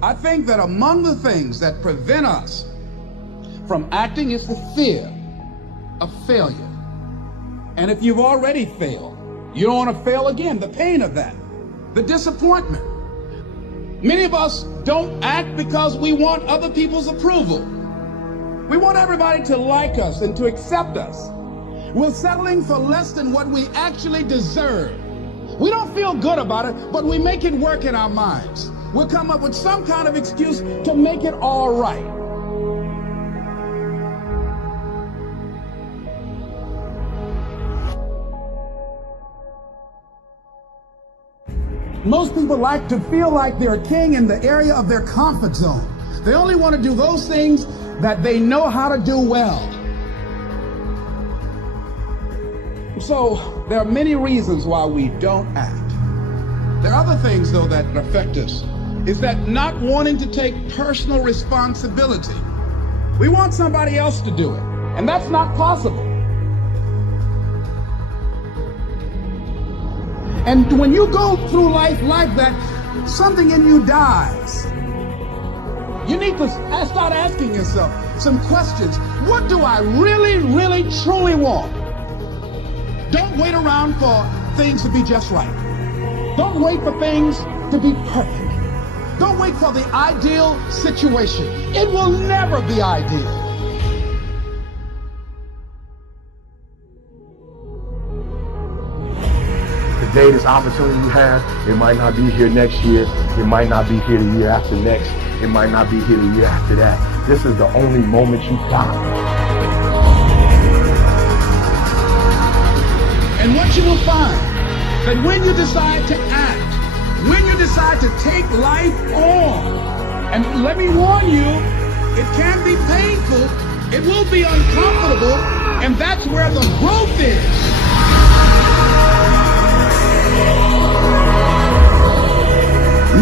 I think that among the things that prevent us from acting is the fear of failure. And if you've already failed, you don't want to fail again. The pain of that, the disappointment. Many of us don't act because we want other people's approval. We want everybody to like us and to accept us. We're settling for less than what we actually deserve. We don't feel good about it, but we make it work in our minds. We'll come up with some kind of excuse to make it all right. Most people like to feel like they're a king in the area of their comfort zone. They only want to do those things that they know how to do well. So there are many reasons why we don't act. There are other things, though, that affect us. Is that not wanting to take personal responsibility. We want somebody else to do it, and that's not possible. And when you go through life like that, something in you dies. You need to start asking yourself some questions. What do I really, really, truly want? Don't wait around for things to be just right. Don't wait for things to be perfect. Don't wait for the ideal situation. It will never be ideal. Today, this opportunity you have, it might not be here next year. It might not be here the year after next. It might not be here the year after that. This is the only moment you got. And what you will find, that when you decide to act, when you decide to take life on, and let me warn you, it can be painful, it will be uncomfortable, and that's where the growth is.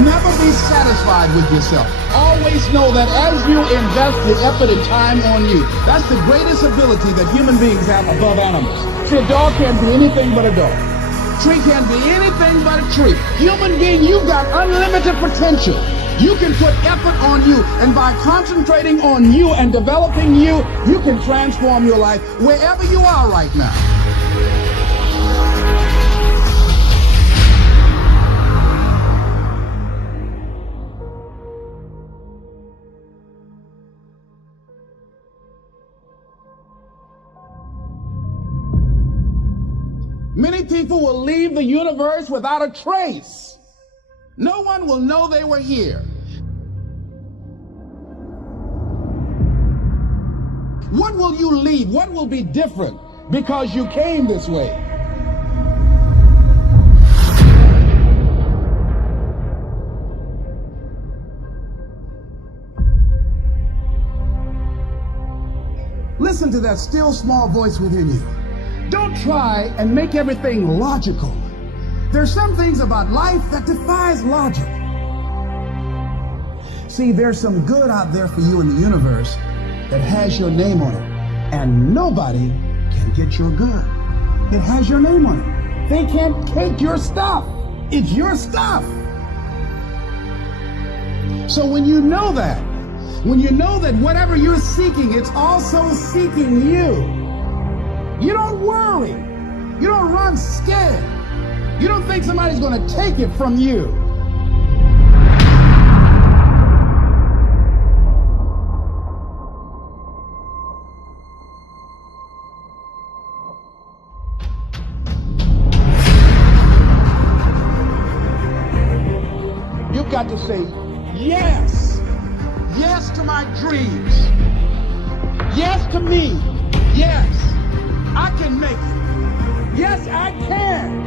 Never be satisfied with yourself. Always know that as you invest the effort and time on you, that's the greatest ability that human beings have above animals. See, a dog can't be anything but a dog. Tree can't be anything but a tree. Human being, you've got unlimited potential. You can put effort on you, and by concentrating on you and developing you, you can transform your life wherever you are right now. Many people will leave the universe without a trace. No one will know they were here. What will you leave? What will be different because you came this way? Listen to that still small voice within you. Don't try and make everything logical. There's some things about life that defies logic. See, there's some good out there for you in the universe that has your name on it, and nobody can get your good. It has your name on it. They can't take your stuff. It's your stuff. So when you know that whatever you're seeking, it's also seeking you. You don't worry. You don't run scared. You don't think somebody's going to take it from you. You've got to say yes. Yes to my dreams. Yes to me. Yes. I can make it. Yes, I can.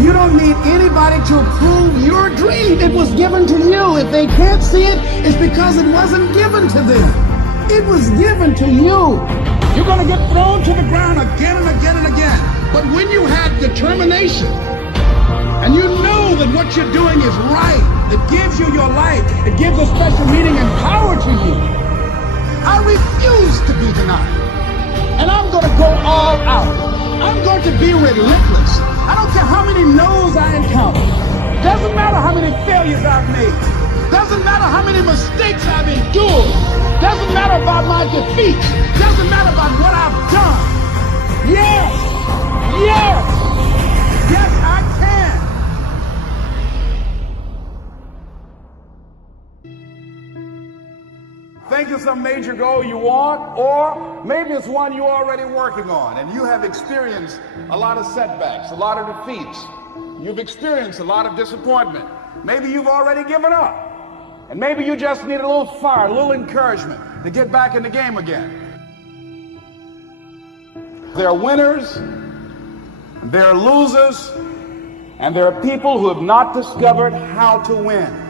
You don't need anybody to approve your dream. It was given to you. If they can't see it, it's because it wasn't given to them. It was given to you. You're going to get thrown to the ground again and again and again. But when you have determination, and you know that what you're doing is right, it gives you your life, it gives a special meaning and power to you. I relentless. I don't care how many no's I encounter. Doesn't matter how many failures I've made. Doesn't matter how many mistakes I've endured. Doesn't matter about my defeats. Doesn't matter about what I've done. Yes, yes, yes, I can. Think of some major goal you want, or maybe it's one you're already working on and you have experienced a lot of setbacks, a lot of defeats. You've experienced a lot of disappointment. Maybe you've already given up. And maybe you just need a little fire, a little encouragement to get back in the game again. There are winners, there are losers, and there are people who have not discovered how to win.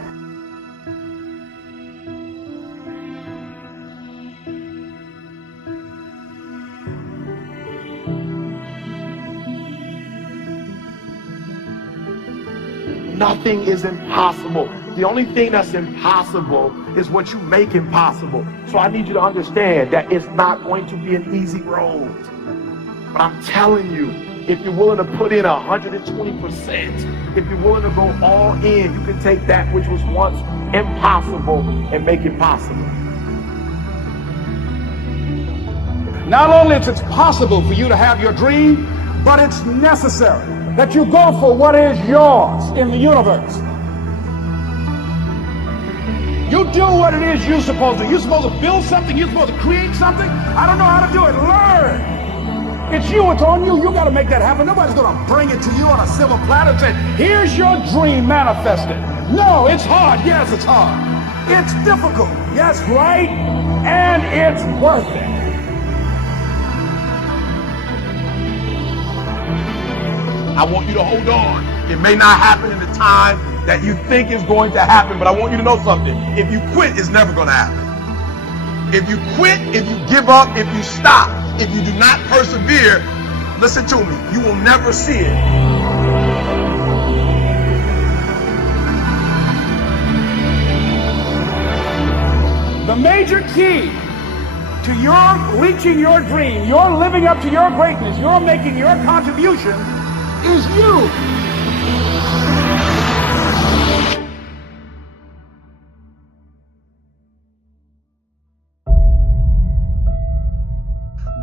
Nothing is impossible. The only thing that's impossible is what you make impossible. So I need you to understand that it's not going to be an easy road. But I'm telling you, if you're willing to put in 120%, if you're willing to go all in, you can take that which was once impossible and make it possible. Not only is it possible for you to have your dream, but it's necessary that you go for what is yours in the universe. You do what it is you're supposed to. You're supposed to build something. You're supposed to create something. I don't know how to do it. Learn. It's you. It's on you. You got to make that happen. Nobody's going to bring it to you on a silver platter and say, here's your dream manifested. No, it's hard. Yes, it's hard. It's difficult. Yes, right. And it's worth it. I want you to hold on. It may not happen in the time that you think is going to happen, but I want you to know something. If you quit, it's never going to happen. If you quit, if you give up, if you stop, if you do not persevere, listen to me, you will never see it. The major key to your reaching your dream, your living up to your greatness, your making your contribution is you.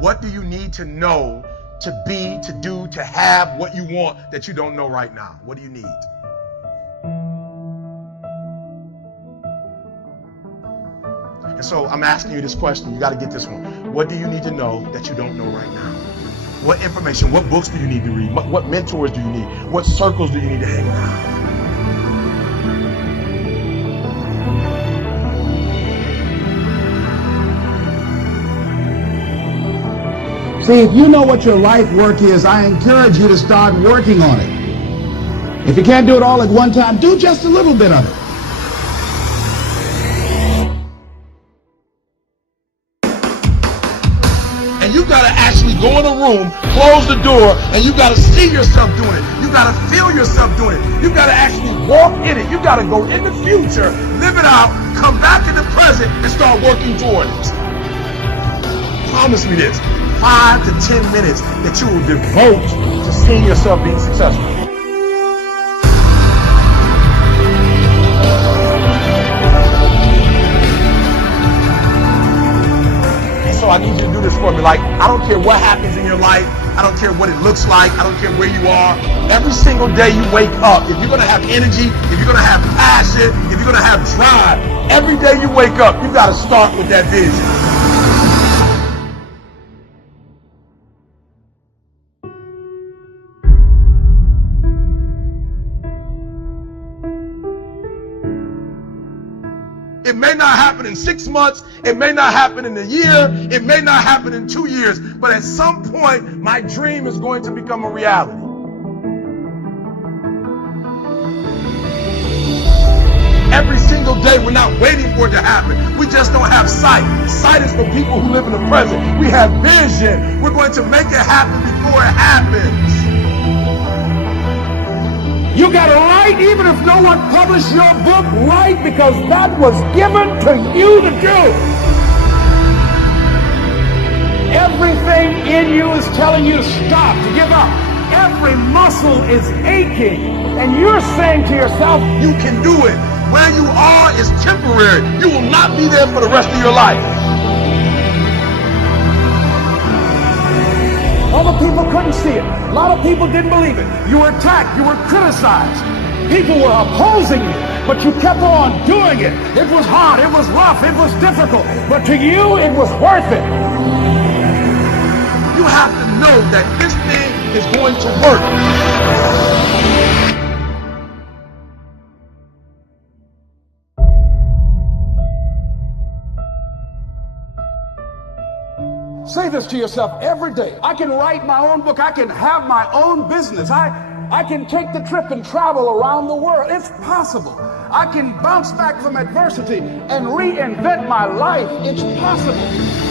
What do you need to know to be, to do, to have what you want that you don't know right now? What do you need? And so I'm asking you this question. You got to get this one. What do you need to know that you don't know right now? What information, what books do you need to read? What mentors do you need? What circles do you need to hang around? See, if you know what your life work is, I encourage you to start working on it. If you can't do it all at one time, do just a little bit of it. And you got to actually go in a room, close the door, and you got to see yourself doing it. You got to feel yourself doing it. You got to actually walk in it. You got to go in the future, live it out, come back in the present, and start working toward it. Promise me this. 5 to 10 minutes that you will devote to seeing yourself being successful. And so I need you to do this for me. Like, I don't care what happens in your life. I don't care what it looks like. I don't care where you are. Every single day you wake up, if you're going to have energy, if you're going to have passion, if you're going to have drive, every day you wake up, you got to start with that vision. It may not happen in 6 months. It may not happen in a year. It may not happen in 2 years. But at some point, my dream is going to become a reality. Every single day, we're not waiting for it to happen. We just don't have sight. Sight is for people who live in the present. We have vision. We're going to make it happen before it happens. You got to write, even if no one published your book, write, because that was given to you to do. Everything in you is telling you to stop, to give up. every muscle is aching, and you're saying to yourself, you can do it. Where you are is temporary. You will not be there for the rest of your life. Other people couldn't see it. A lot of people didn't believe it. You were attacked. You were criticized. People were opposing you, but you kept on doing it. It was hard. It was rough. It was difficult. But to you, it was worth it. You have to know that this thing is going to work. Say this to yourself every day. I can write my own book. I can have my own business. I can take the trip and travel around the world. It's possible. I can bounce back from adversity and reinvent my life. It's possible.